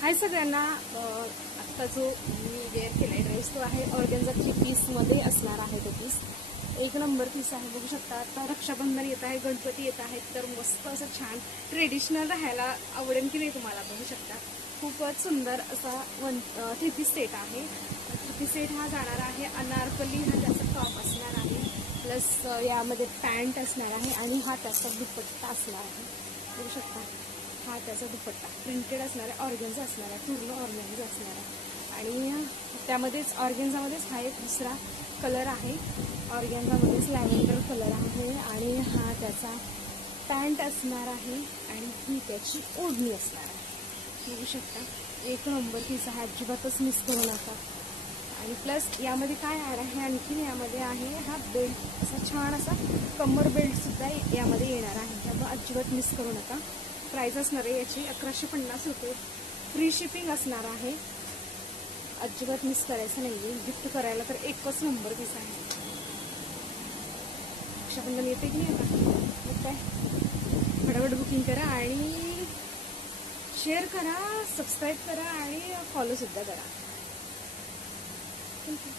हाय सगळ्यांना, आत्ता जो मी वेअर केलाय ड्रेस तो आहे ऑर्गेन्झा 3 पीसमध्ये असणार आहे. तो पीस एक नंबर पीस आहे. बघू शकता. आता रक्षाबंधन येत आहे, गणपती येत आहेत, तर मस्त असं छान ट्रेडिशनल राहायला आवडेल की नाही तुम्हाला. बघू शकता खूपच सुंदर असा 3 पीस सेट आहे. 3 पीस सेट हा जाणार आहे. अनारकली हा त्याचा टॉप असणार आहे, प्लस यामध्ये पॅन्ट असणार आहे आणि हा त्याचा दुपट्टा असणार आहे. बघू शकता हा त्याचा दुपट्टा प्रिंटेड असणार आहे, ऑर्गेन्झा असणार आहे, पूर्ण ऑर्गेन्झा असणार आहे. आणि त्यामध्येच ऑर्गेन्झामध्येच हा एक दुसरा कलर आहे, ऑर्गेन्झामध्येच लॅव्हेंडर कलर आहे. आणि हा त्याचा पॅन्ट असणार आहे आणि ही त्याची ओढणी असणार आहे. बघू शकता एक नंबर पीस आहे, अजिबातच मिस करू नका. आणि प्लस यामध्ये काय आहे आणखी, यामध्ये आहे हा बेल्ट असा छान असा कमर बेल्टसुद्धा यामध्ये येणार आहे, त्यामुळे अजिबात मिस करू नका. प्राईस असणार आहे याची 1150 रुपये. फ्री शिपिंग असणार आहे. अजिबात मिस करायचं नाही आहे. गिफ्ट करायला तर एकच नंबर पीस आहे. रक्षाबंधन येते की नाही आता, मग काय फटाफट बुकिंग करा आणि शेअर करा, सबस्क्राईब करा आणि फॉलोसुद्धा करा. थँक्यू.